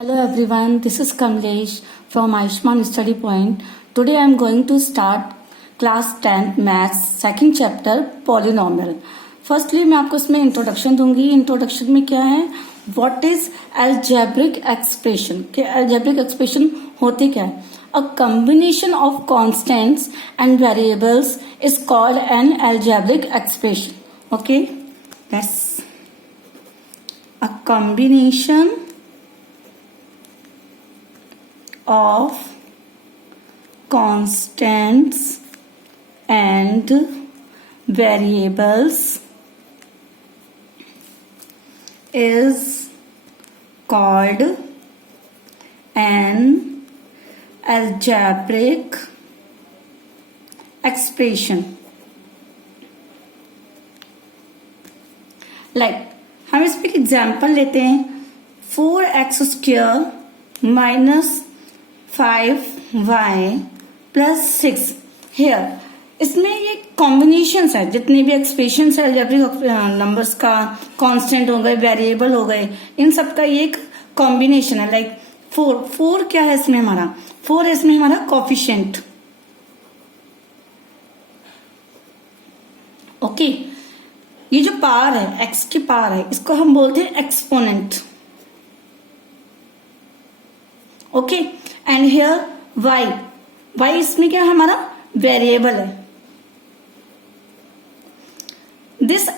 Hello everyone, this is Kamlesh from Ayushman Study Point. Today I am going to start class 10 maths second chapter polynomial. Firstly मैं आपको इसमें introduction दूंगी. Introduction में क्या है, what is algebraic expression, कि algebraic expression होते क्या है. A combination of constants and variables is called an algebraic expression. Okay, that's a combination of constants and variables is called an algebraic expression. Like हम इस पे example लेते हैं. 4x² minus 5y plus 6. Hair इसमें ये combination है, जितने भी एक्सप्रेशन है अलजेब्रिक नंबर्स का, कांस्टेंट हो गए, वेरिएबल हो गए, इन सब का ये एक कॉम्बिनेशन है. लाइक 4 क्या है इसमें हमारा, 4 है इसमें हमारा कोफिशिएंट. ओके, ये जो पावर है, x की पावर है, इसको हम बोलते हैं exponent. Okay, and here y इसमें क्या है हमारा, वेरिएबल है. This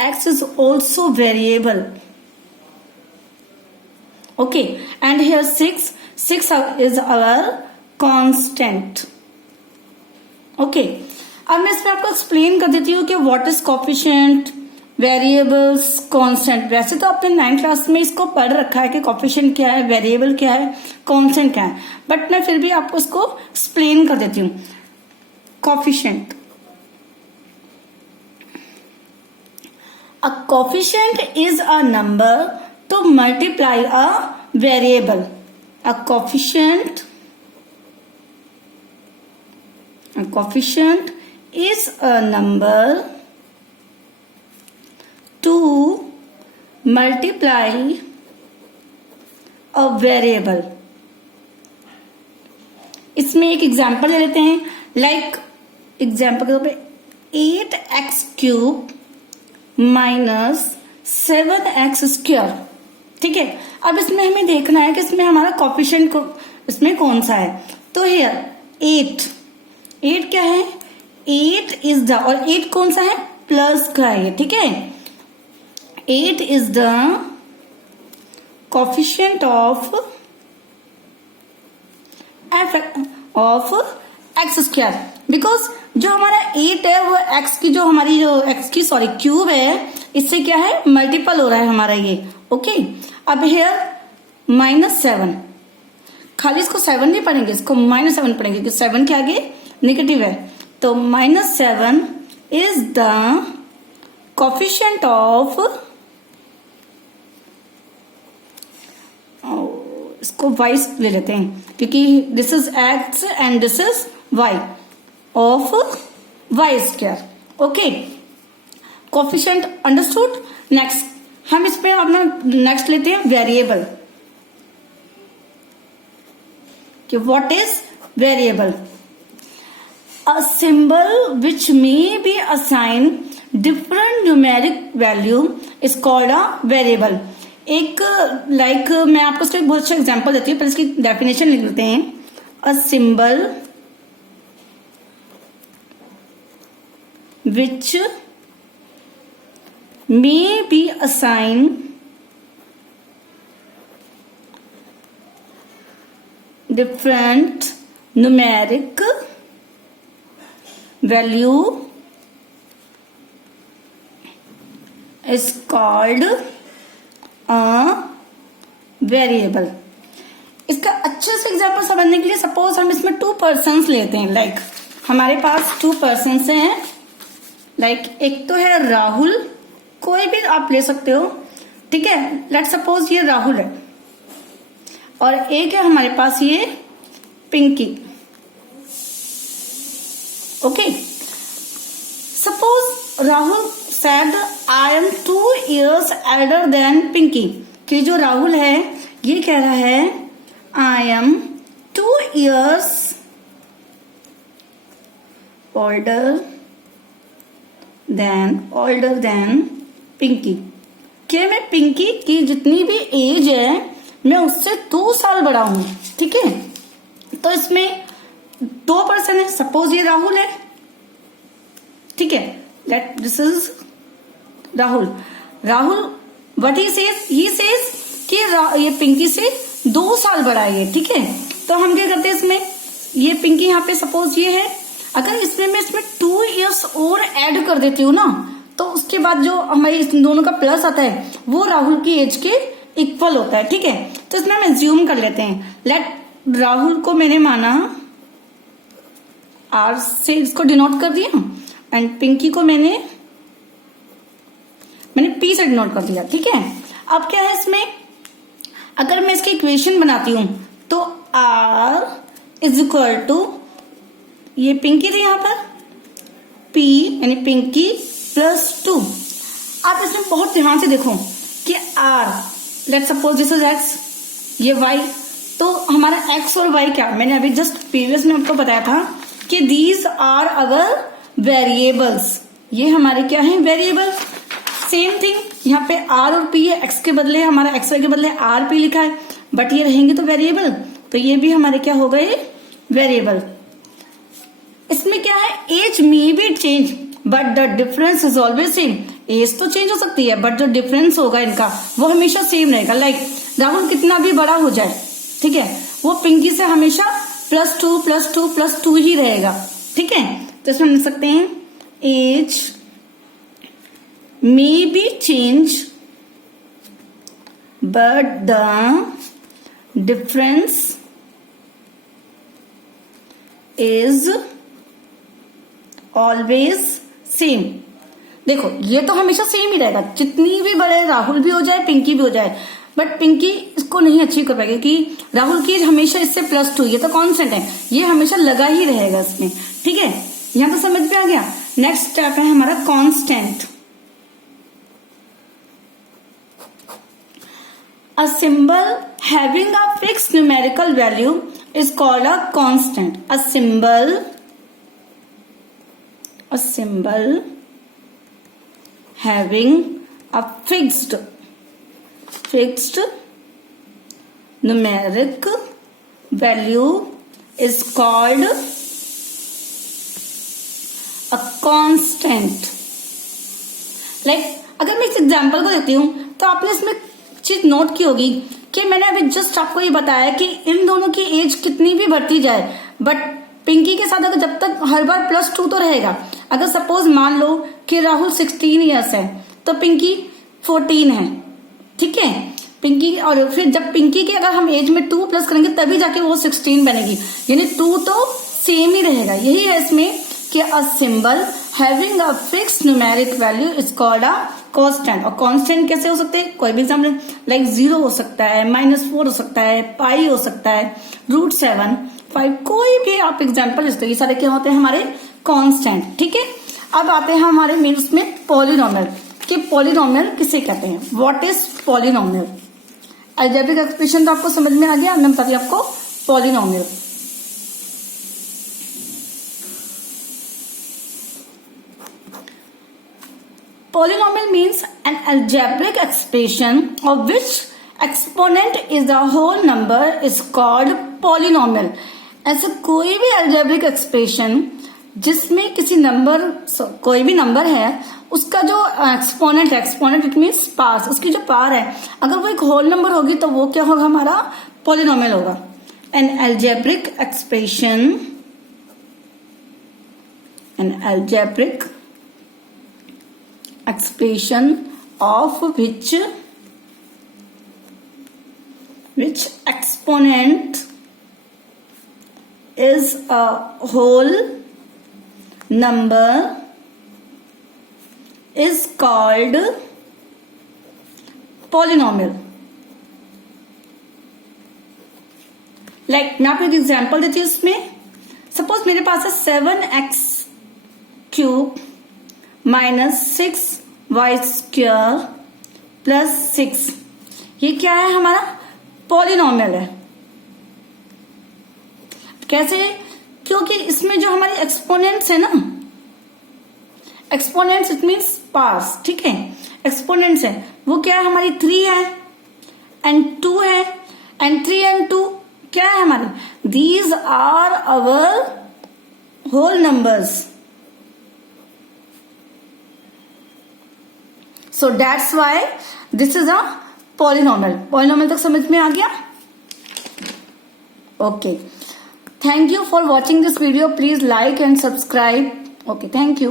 x is also variable. Okay, and here 6 is our constant. Okay, अब मैं इसमें आपको एक्सप्लेन कर देती हूँ कि what is coefficient, variables, constant. वैसे तो आपने 9th क्लास में इसको पढ़ रखा है कि कोफिशिएंट क्या है, वेरिएबल क्या है, कांस्टेंट क्या है, बट मैं फिर भी आपको इसको एक्सप्लेन कर देती हूँ. Coefficient, a coefficient is a number two multiply a variable. A coefficient is a number to multiply a variable. इसमें एक एग्जाम्पल ले लेते हैं. लाइक एग्जाम्पल के तौर पे 8x³ minus 7x². ठीक है, अब इसमें हमें देखना है कि इसमें हमारा कोफिशिएंट इसमें कौन सा है. तो हियर 8 क्या है, 8 इज द, और 8 कौन सा है, प्लस का है. ठीक है, 8 is the coefficient of x². Because जो हमारा 8 है वो x की, जो हमारी जो x की क्यूब है, इससे क्या है, मल्टीपल हो रहा है हमारा ये. ओके, अब हेयर -7, खाली इसको 7 नहीं पढ़ेंगे, इसको -7 पढ़ेंगे क्योंकि 7 के आगे नेगेटिव है. तो -7 इज द कोफिशिएंट ऑफ, इसको y ले लेते हैं क्योंकि this is x and this is y, of y². Okay, coefficient understood. Next हम इस पे अपना नेक्स्ट लेते हैं वेरिएबल, कि what is variable. A symbol which may be assigned different numeric value is called a variable. एक like मैं आपको इसका एक बहुत अच्छा एग्जांपल देती हूँ, पहले इसकी डेफिनेशन लिख लेते हैं. A symbol which may be assigned different numeric value is called a variable. इसका अच्छे से एग्जांपल समझने के लिए सपोज हम इसमें 2 पर्सन्स लेते हैं. लाइक हमारे पास 2 पर्सन्स हैं. लाइक एक तो है राहुल, कोई भी आप ले सकते हो. ठीक है, लेट सपोज ये राहुल है, और एक है हमारे पास ये Pinky. Okay, suppose Rahul said I am 2 years elder than Pinky. कि जो राहुल है ये कह रहा है I am 2 years older than Pinky. क्या मैं पिंकी की जितनी भी एज है मैं उससे 2 साल बड़ा हूं। ठीक है, तो इसमें 2 पर्सन है, सपोज ये राहुल है। ठीक है, let this is Rahul. What he says कि ये पिंकी से 2 साल बड़ा है ये। ठीक है, तो हम क्या करते हैं इसमें, ये पिंकी यहाँ पे सपोज ये है, अगर इसमें मैं इसमें 2 years और ऐड कर देती हूँ ना, तो उसके बाद जो हमारे इस दोनों का प्लस आता है वो राहुल की एज के इक्वल होता है। ठीक है, तो इसमें हम एज्यूम कर लेते हैं, लेट राहुल को मैंने माना आर से इसको डिनोट कर दिया एंड पिंकी को मैंने पी से डिनोट कर दिया। ठीक है, अब क्या है इसमें, अगर मैं इसकी इक्वेशन बनाती हूं तो आर इज इक्वल टू, ये पिंकी थी यहां पर, पी यानी पिंकी प्लस 2। आप इसमें बहुत ध्यान से देखो कि are, let suppose this is x, ये वाई, तो हमारा एक्स और वाई क्या, मैंने अभी जस्ट प्रीवियस में आपको बताया था कि दीज आर अवर वेरिएबल्स। ये हमारे क्या है, वेरिएबल। सेम थिंग यहाँ पे आर और पी है, एक्स के बदले हमारा एक्स वाई के बदले आर पी लिखा है, बट ये रहेंगे तो वेरिएबल, तो ये भी हमारे क्या हो गए, वेरिएबल। इसमें क्या है, age may be change but the difference is always same. Age तो चेंज हो सकती है बट जो डिफरेंस होगा इनका वो हमेशा सेम रहेगा। लाइक राहुल कितना भी बड़ा हो जाए, ठीक है, वो पिंकी से हमेशा +2 ही रहेगा। ठीक है, तो इसमें हम लिख सकते हैं as may be changed but the difference is always same। देखो ये तो हमेशा सेम ही रहेगा, जितनी भी बड़े राहुल भी हो जाए पिंकी भी हो जाए, बट पिंकी इसको नहीं अचीव कर पाएगी कि राहुल की हमेशा इससे +2, ये तो कांस्टेंट है, ये हमेशा लगा ही रहेगा इसमें। ठीक है, यहां पर समझ में आ गया। नेक्स्ट स्टेप है हमारा constant. A symbol having a fixed numerical value is called a constant. A symbol having a fixed numeric value is called a constant. Like अगर मैं इस एग्जाम्पल को देती हूं तो आपने इसमें चीज नोट की होगी कि मैंने अभी जस्ट आपको ये बताया कि इन दोनों की एज कितनी भी बढ़ती जाए, बट पिंकी के साथ अगर जब तक हर बार +2 तो रहेगा। अगर सपोज मान लो कि राहुल 16 इयर्स है तो पिंकी 14 है। ठीक है, पिंकी, और फिर जब पिंकी के अगर हम एज में 2 प्लस करेंगे तभी जाके वो 16 बनेगी, यानी 2 तो सेम ही रहेगा। यही है इसमें कि a symbol having a fixed numeric value is called a constant. और कांस्टेंट कैसे हो सकते हैं, कोई भी एग्जाम्पल, लाइक 0 हो सकता है, -4 हो सकता है, पाई हो सकता है, √7, 5, कोई भी आप एग्जाम्पल इस ये सारे क्या होते हैं हमारे कांस्टेंट। ठीक है, अब आते हैं हमारे मीन्स में पॉलिनोमियल, कि पॉलिनोमियल किसे कहते हैं, what is polynomial. Algebraic expression तो आपको समझ में आ गया, मैं बताती हूँ आपको polynomial. Polynomial means an algebraic expression of which exponent is a whole number is called polynomial। ऐसा कोई भी algebraic expression जिसमें किसी नंबर, कोई भी नंबर है, उसका जो एक्सपोनेंट है, एक्सपोनेंट इट मीन्स पार्स, उसकी जो पार है, अगर वो एक होल नंबर होगी तो वो क्या होगा, हमारा पॉलिनोमियल होगा। An algebraic expression of which exponent is a whole number is called polynomial। Like मैं आपको एक एग्जाम्पल देती हूँ इसमें। सपोज मेरे पास है 7x³ -6y² + 6। ये क्या है हमारा पॉलिनोमियल है। कैसे? क्योंकि इसमें जो हमारे एक्सपोनेंट्स है ना, एक्सपोनेंट्स इट मीन्स पार्ट्स, ठीक है, एक्सपोनेंट्स है वो क्या है हमारी 3 है एंड 2 है एंड 3 एंड 2 क्या है हमारे, these are our whole numbers. So that's why this is a polynomial. Polynomial तक समझ में आ गया? Okay, thank you for watching this video. Please like and subscribe. Okay, thank you.